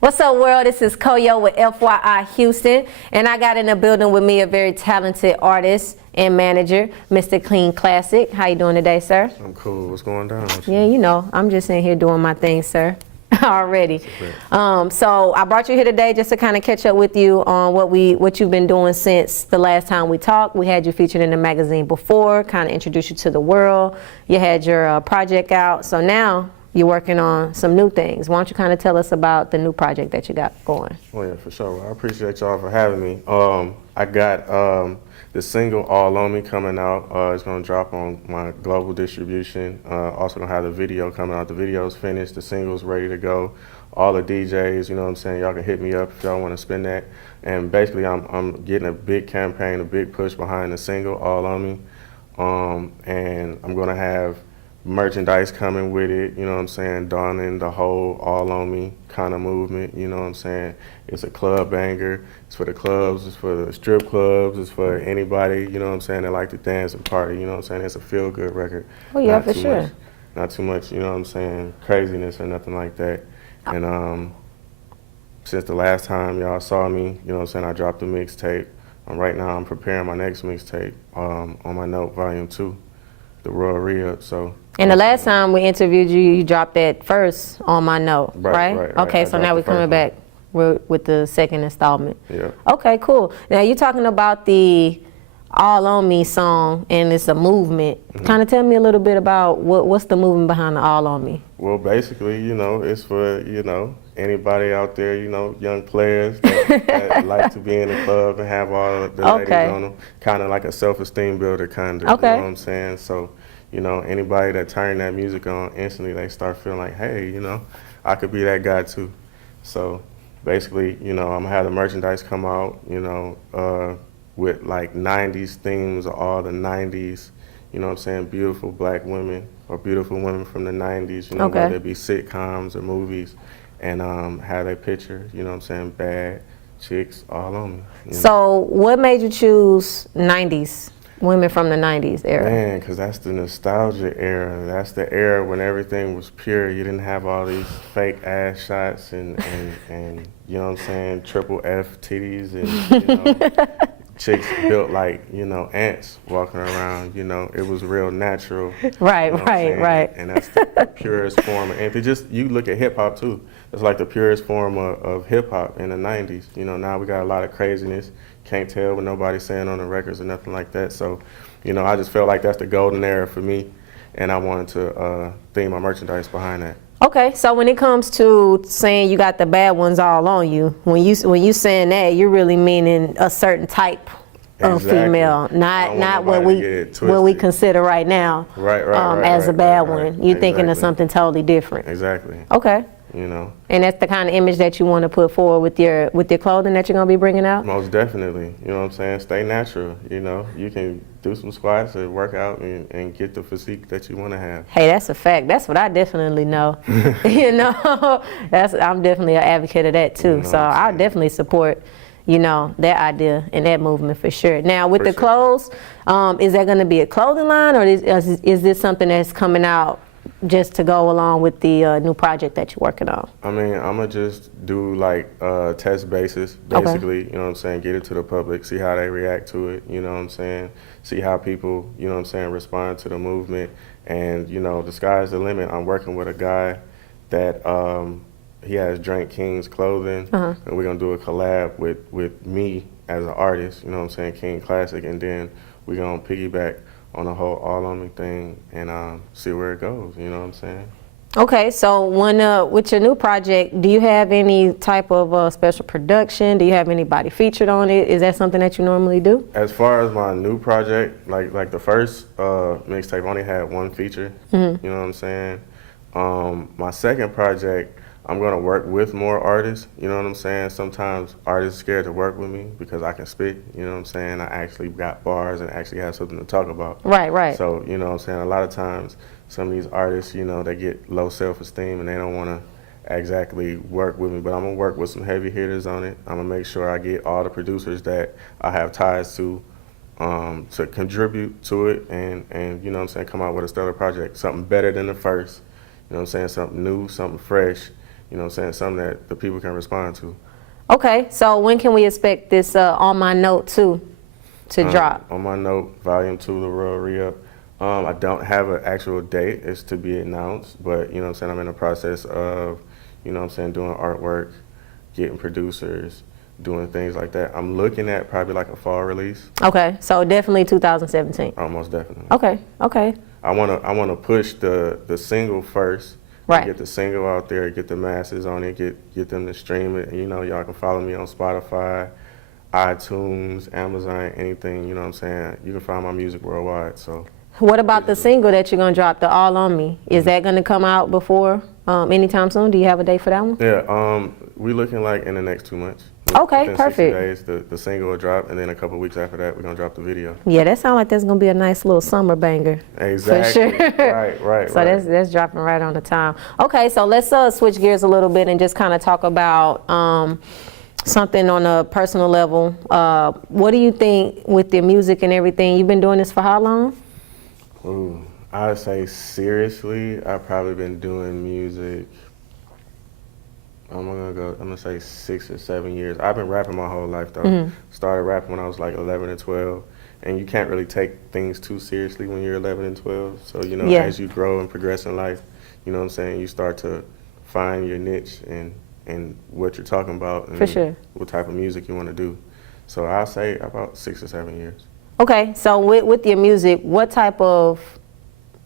What's up, world? This is Coyo with FYI Houston, and I got in the building with me a very talented artist and manager, Mr. Clean Classic. How you doing today, sir? I'm cool. What's going down? Yeah, you know, I'm just in here doing my thing, sir. Already. So I brought you here today just to kind of catch up with you on what you've been doing since the last time we talked. We had you featured in the magazine before, kind of introduced you to the world. You had your project out, so now you're working on some new things. Why don't you kind of tell us about the new project that you got going? Oh yeah, for sure. I appreciate y'all for having me. I got the single All On Me coming out. It's gonna drop on my global distribution. Also gonna have the video coming out. The video's finished, the single's ready to go. All the DJs, you know what I'm saying, y'all can hit me up if y'all wanna spin that. And basically I'm getting a big campaign, a big push behind the single All On Me. And I'm gonna have merchandise coming with it, you know what I'm saying, donning the whole All On Me kind of movement, you know what I'm saying. It's a club banger. It's for the clubs, it's for the strip clubs, it's for anybody, you know what I'm saying, that like to dance and party, you know what I'm saying. It's a feel-good record. Oh yeah, for sure. Not too much, you know what I'm saying, craziness or nothing like that. And since the last time y'all saw me, you know what I'm saying, I dropped a mixtape. Right now I'm preparing my next mixtape on my Note Volume 2. The Royal Re-Up, so. And the last time we interviewed you, you dropped that first on my note, right? Okay, so now we're coming back with the second installment. Yeah. Okay, cool. Now you're talking about the All On Me song, and it's a movement. Kind of tell me a little bit about what's the movement behind the All On Me? Well, basically, you know, it's for, you know, anybody out there, you know, young players that like to be in the club and have all the ladies on them. Kind of like a self-esteem builder, kind of. Okay. You know what I'm saying? So, you know, anybody that turn that music on, instantly they start feeling like, hey, you know, I could be that guy too. So basically, you know, I'm gonna have the merchandise come out, you know, with like 90s themes of all the 90s, you know what I'm saying, beautiful black women or beautiful women from the 90s, you know, whether it be sitcoms or movies, and have that picture, you know what I'm saying, bad chicks all on me. You know? So what made you choose 90s? Women from the 90s era? Man, because that's the nostalgia era. That's the era when everything was pure. You didn't have all these fake ass shots and you know what I'm saying, triple F titties and, you know, chicks built like, you know, ants walking around. You know, it was real natural. Right, you know right. And that's the purest form. And if you look at hip hop too, it's like the purest form of hip hop in the 90s. You know, now we got a lot of craziness. Can't tell what nobody's saying on the records or nothing like that. So, you know, I just felt like that's the golden era for me, and I wanted to theme my merchandise behind that. Okay, so when it comes to saying you got the bad ones all on you, when you saying that, you're really meaning a certain type of female, not what we consider right now as a bad one. You're thinking of something totally different. Exactly. Okay. You know. And that's the kind of image that you want to put forward with your clothing that you're going to be bringing out? Most definitely. You know what I'm saying? Stay natural. You know, you can do some squats or work out and get the physique that you want to have. Hey, that's a fact. That's what I definitely know. You know, I'm definitely an advocate of that too. You know, so I'll definitely support, you know, that idea and that movement for sure. Now with the clothes, is that going to be a clothing line, or is this something that's coming out just to go along with the new project that you're working on? I mean, I'm going to just do like test basis, basically, you know what I'm saying, get it to the public, see how they react to it, you know what I'm saying, see how people, you know what I'm saying, respond to the movement. And, you know, the sky's the limit. I'm working with a guy that he has Drink King's clothing, and we're going to do a collab with me as an artist, you know what I'm saying, King Classic, and then we're going to piggyback on the whole All On Me thing and see where it goes, you know what I'm saying? Okay, so with your new project, do you have any type of special production? Do you have anybody featured on it? Is that something that you normally do? As far as my new project, like the first mixtape only had one feature, you know what I'm saying? My second project, I'm gonna work with more artists, you know what I'm saying? Sometimes artists are scared to work with me because I can spit, you know what I'm saying? I actually got bars and actually have something to talk about. Right. So, you know what I'm saying? A lot of times, some of these artists, you know, they get low self-esteem and they don't wanna exactly work with me, but I'm gonna work with some heavy hitters on it. I'm gonna make sure I get all the producers that I have ties to contribute to it, and you know what I'm saying, come out with a stellar project, something better than the first. You know what I'm saying, something new, something fresh. You know what I'm saying, something that the people can respond to. Okay, so when can we expect this On My Note 2 to drop? On My Note, Volume 2, The Real Re-Up. I don't have an actual date. It's to be announced, but you know what I'm saying, I'm in the process of, you know what I'm saying, doing artwork, getting producers, doing things like that. I'm looking at probably like a fall release. Okay, so definitely 2017. Almost definitely. Okay, okay. I wanna push the single first. Right. Get the single out there, get the masses on it, get them to stream it. And, you know, y'all can follow me on Spotify, iTunes, Amazon, anything. You know what I'm saying? You can find my music worldwide. So. What about the single that you're gonna drop, the All on Me? Is that gonna come out before anytime soon? Do you have a date for that one? Yeah, we looking like in the next 2 months. Okay, Within perfect. 60 days, the single will drop, and then a couple weeks after that, we're gonna drop the video. Yeah, that sounds like that's gonna be a nice little summer banger. Exactly. For sure. Right. So that's dropping right on the time. Okay, so let's switch gears a little bit and just kind of talk about something on a personal level. What do you think with the music and everything? You've been doing this for how long? Ooh, I'd say seriously, I've probably been doing music. I'm gonna say 6 or 7 years. I've been rapping my whole life though. Mm-hmm. Started rapping when I was like 11 or 12, and you can't really take things too seriously when you're 11 and 12. So you know, Yeah. as you grow and progress in life, you know what I'm saying, you start to find your niche and what you're talking about and For sure. what type of music you want to do. So I'll say about 6 or 7 years. Okay, so with your music, what type of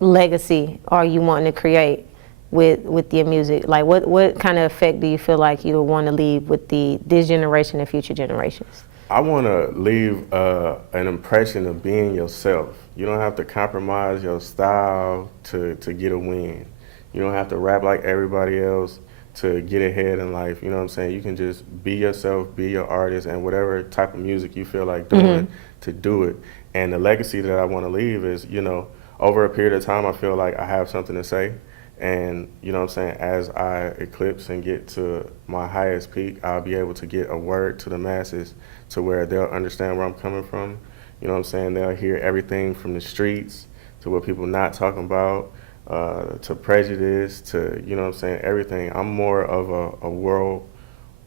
legacy are you wanting to create with your music? Like what kind of effect do you feel like you want to leave with this generation and future generations? I want to leave an impression of being yourself. You don't have to compromise your style to get a win. You don't have to rap like everybody else to get ahead in life. You know what I'm saying? You can just be yourself, be your artist, and whatever type of music you feel like doing, to do it. And the legacy that I want to leave is, you know, over a period of time, I feel like I have something to say. And, you know what I'm saying, as I eclipse and get to my highest peak, I'll be able to get a word to the masses to where they'll understand where I'm coming from. You know what I'm saying? They'll hear everything from the streets to what people not talking about, to prejudice, to, you know what I'm saying, everything. I'm more of a world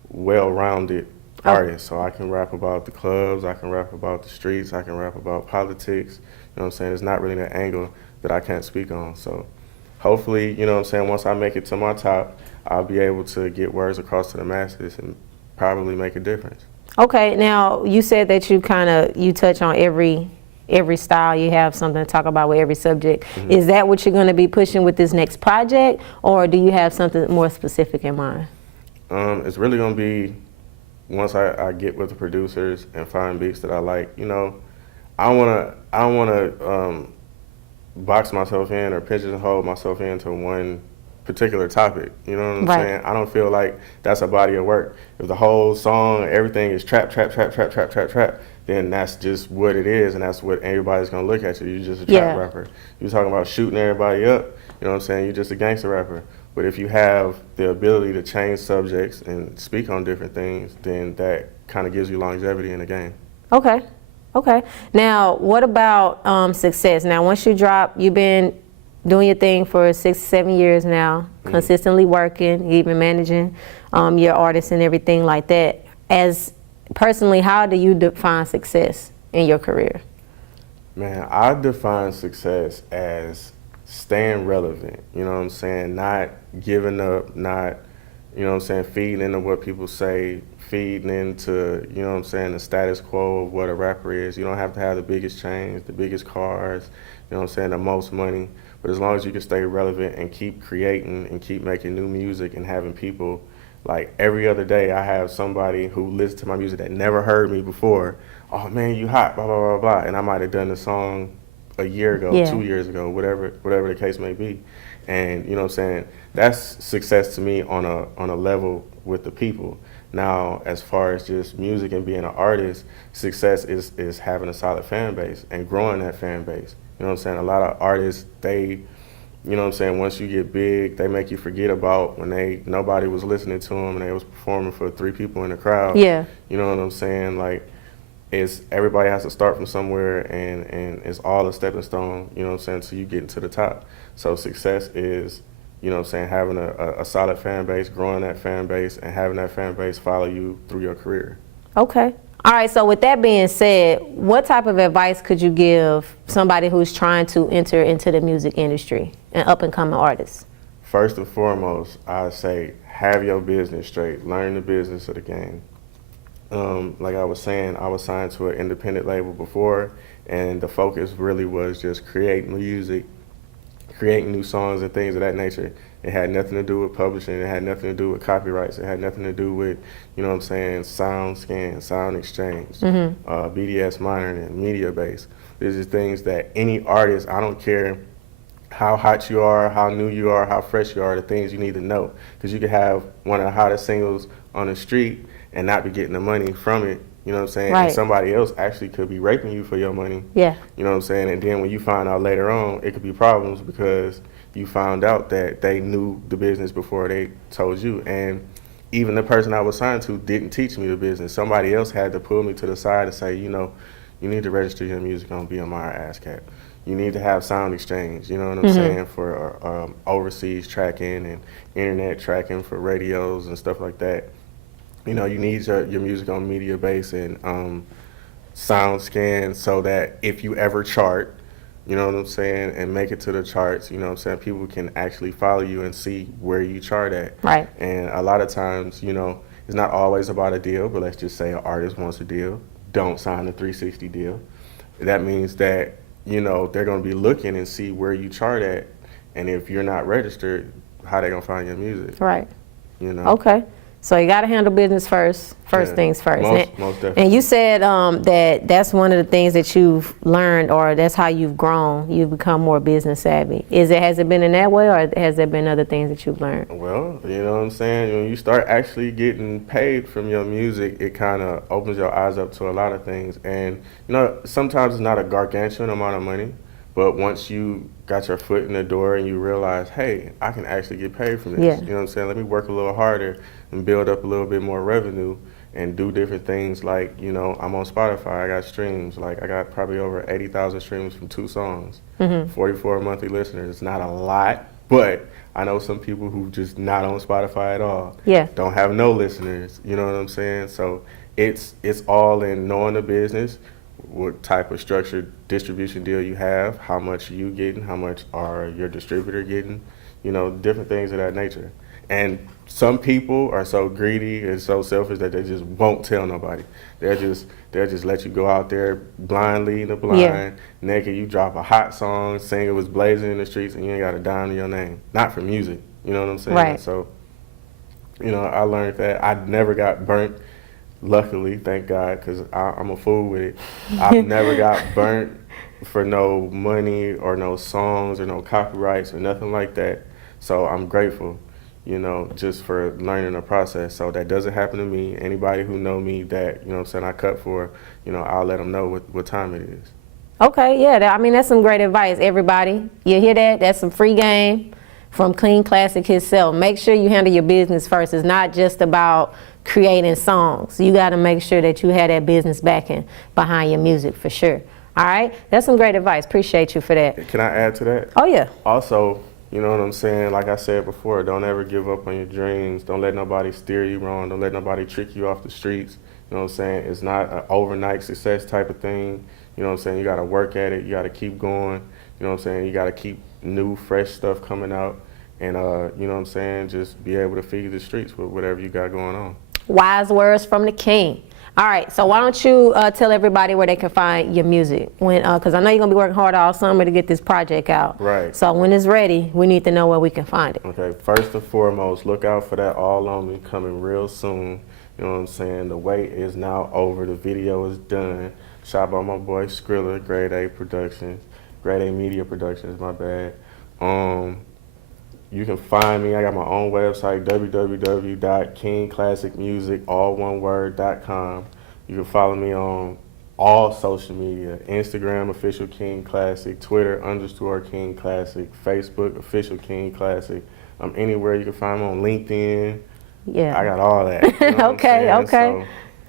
well-rounded artist. So I can rap about the clubs, I can rap about the streets, I can rap about politics. You know what I'm saying? It's not really an angle that I can't speak on. So hopefully, you know what I'm saying, once I make it to my top, I'll be able to get words across to the masses and probably make a difference. Okay, now you said that you touch on every style. You have something to talk about with every subject. Mm-hmm. Is that what you're going to be pushing with this next project, or do you have something more specific in mind? It's really going to be once I get with the producers and find beats that I like. You know, I don't want to box myself in or pigeonhole myself into one particular topic. You know what I'm saying? I don't feel like that's a body of work. If the whole song, everything is trap, then that's just what it is, and that's what everybody's gonna look at you. You're just a trap rapper. You're talking about shooting everybody up, you know what I'm saying? You're just a gangster rapper. But if you have the ability to change subjects and speak on different things, then that kind of gives you longevity in the game. Okay. Now, what about success? Now, once you drop, you've been doing your thing for 6 or 7 years now, consistently working, even managing your artists and everything like that. As personally, how do you define success in your career? Man, I define success as staying relevant, you know what I'm saying? Not giving up, not, you know what I'm saying, feeding into what people say, feeding into, you know what I'm saying, the status quo of what a rapper is. You don't have to have the biggest chains, the biggest cars, you know what I'm saying, the most money. But as long as you can stay relevant and keep creating and keep making new music and having people, like every other day I have somebody who listens to my music that never heard me before. Oh man, you hot, blah, blah, blah, blah. And I might have done the song a year ago, 2 years ago, whatever the case may be. And you know what I'm saying, that's success to me on a level with the people. Now, as far as just music and being an artist, success is having a solid fan base and growing that fan base. You know what I'm saying? A lot of artists, they you know what I'm saying, once you get big, they make you forget about when nobody was listening to them and they was performing for 3 people in the crowd. Yeah. You know what I'm saying? Like, everybody has to start from somewhere, and it's all a stepping stone, you know what I'm saying, till you get to the top. So success is, you know what I'm saying, having a solid fan base, growing that fan base, and having that fan base follow you through your career. Okay. All right, so with that being said, what type of advice could you give somebody who's trying to enter into the music industry, an up-and-coming artist? First and foremost, I say have your business straight. Learn the business of the game. Like I was saying, I was signed to an independent label before, and the focus really was just creating music, creating new songs and things of that nature. It had nothing to do with publishing. It had nothing to do with copyrights. It had nothing to do with, you know what I'm saying, sound scan, sound exchange, BDS monitoring, media base. These are things that any artist, I don't care how hot you are, how new you are, how fresh you are, the things you need to know. Because you could have one of the hottest singles on the street and not be getting the money from it, you know what I'm saying? Right. And somebody else actually could be raping you for your money. Yeah. You know what I'm saying? And then when you find out later on, it could be problems because you found out that they knew the business before they told you. And even the person I was signed to didn't teach me the business. Somebody else had to pull me to the side and say, you know, you need to register your music on BMI or ASCAP. You need to have sound exchange, you know what I'm saying, for overseas tracking and internet tracking for radios and stuff like that. You know, you need your music on media base and sound scan so that if you ever chart, you know what I'm saying, and make it to the charts, you know what I'm saying, people can actually follow you and see where you chart at. Right. And a lot of times, you know, it's not always about a deal, but let's just say an artist wants a deal. Don't sign a 360 deal. That means that, you know, they're going to be looking and see where you chart at. And if you're not registered, how they going to find your music? Right. You know? Okay. So you got to handle business first things first. Most definitely. And you said that's one of the things that you've learned, or that's how you've grown. You've become more business savvy. Has it been in that way, or has there been other things that you've learned? Well, you know what I'm saying? When you start actually getting paid from your music, it kind of opens your eyes up to a lot of things. And, you know, sometimes it's not a gargantuan amount of money, but once you got your foot in the door and you realize, hey, I can actually get paid from this. Yeah. You know what I'm saying? Let me work a little harder and build up a little bit more revenue and do different things like, you know, I'm on Spotify, I got streams. Like, I got probably over 80,000 streams from 2 songs, 44 monthly listeners. It's not a lot, but I know some people who just not on Spotify at all. Yeah. Don't have no listeners, you know what I'm saying? So it's all in knowing the business, what type of structured distribution deal you have, how much you getting, how much are your distributor getting, you know, different things of that nature. And some people are so greedy and so selfish that they just won't tell nobody. They'll just let you go out there blindly in the blind, naked. You drop a hot song, sing it was blazing in the streets, and you ain't got a dime to your name. Not for music, you know what I'm saying? Right. So, you know, I learned that. I never got burnt. Luckily, thank God, because I'm a fool with it. I've never got burnt for no money or no songs or no copyrights or nothing like that. So I'm grateful, you know, just for learning the process. So that doesn't happen to me. Anybody who know me that, you know what I'm saying, I cut for, you know, I'll let them know what time it is. Okay, yeah, I mean, that's some great advice, everybody. You hear that? That's some free game from Clean Classic himself. Make sure you handle your business first. It's not just about creating songs. You got to make sure that you have that business backing behind your music for sure. All right? That's some great advice. Appreciate you for that. Can I add to that? Oh, yeah. Also, you know what I'm saying? Like I said before, don't ever give up on your dreams. Don't let nobody steer you wrong. Don't let nobody trick you off the streets. You know what I'm saying? It's not an overnight success type of thing. You know what I'm saying? You got to work at it. You got to keep going. You know what I'm saying? You got to keep new, fresh stuff coming out. And, you know what I'm saying? Just be able to feed the streets with whatever you got going on. Wise words from the king. All right, so why don't you tell everybody where they can find your music? Because I know you're going to be working hard all summer to get this project out. Right. So when it's ready, we need to know where we can find it. Okay, first and foremost, look out for that All On Me coming real soon. You know what I'm saying? The wait is now over. The video is done. Shot by my boy Skrilla, Grade A Productions. Grade A Media Productions, my bad. You can find me. I got my own website, www.kingclassicmusic.com. You can follow me on all social media: Instagram official King Classic, Twitter _King Classic, Facebook official King Classic. I'm anywhere you can find me on LinkedIn. Yeah. I got all that. You know what I'm Okay, saying? okay. So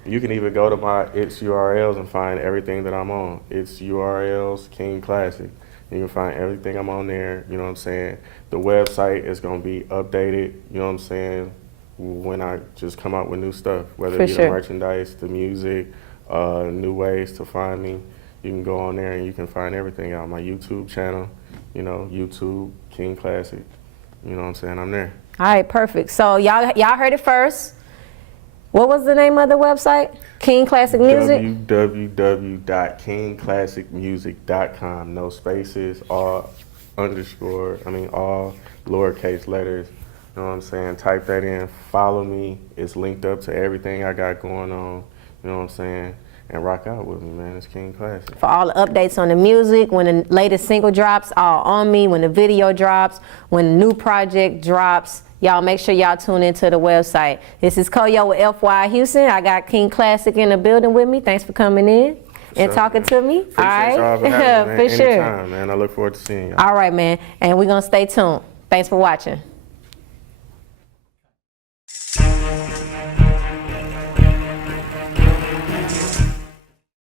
you can even go to my It's URLs and find everything that I'm on. It's URLs King Classic. You can find everything I'm on there. You know what I'm saying? The website is gonna be updated. You know what I'm saying? When I just come out with new stuff, whether For it be sure. the merchandise, the music, new ways to find me. You can go on there and you can find everything out. My YouTube channel, you know, YouTube King Classic. You know what I'm saying? I'm there. All right, perfect. So y'all heard it first. What was the name of the website? King Classic Music? www.kingclassicmusic.com. No spaces, all lowercase letters. You know what I'm saying? Type that in, follow me. It's linked up to everything I got going on. You know what I'm saying? And rock out with me, man. It's King Classic. For all the updates on the music, when the latest single drops, all on me. When the video drops, when the new project drops, y'all make sure y'all tune into the website. This is Coyo with FYI Houston. I got King Classic in the building with me. Thanks for coming in and talking to me. Appreciate all right, y'all for having me, man. for sure. Anytime, man. I look forward to seeing y'all. All right, man. And we're gonna stay tuned. Thanks for watching.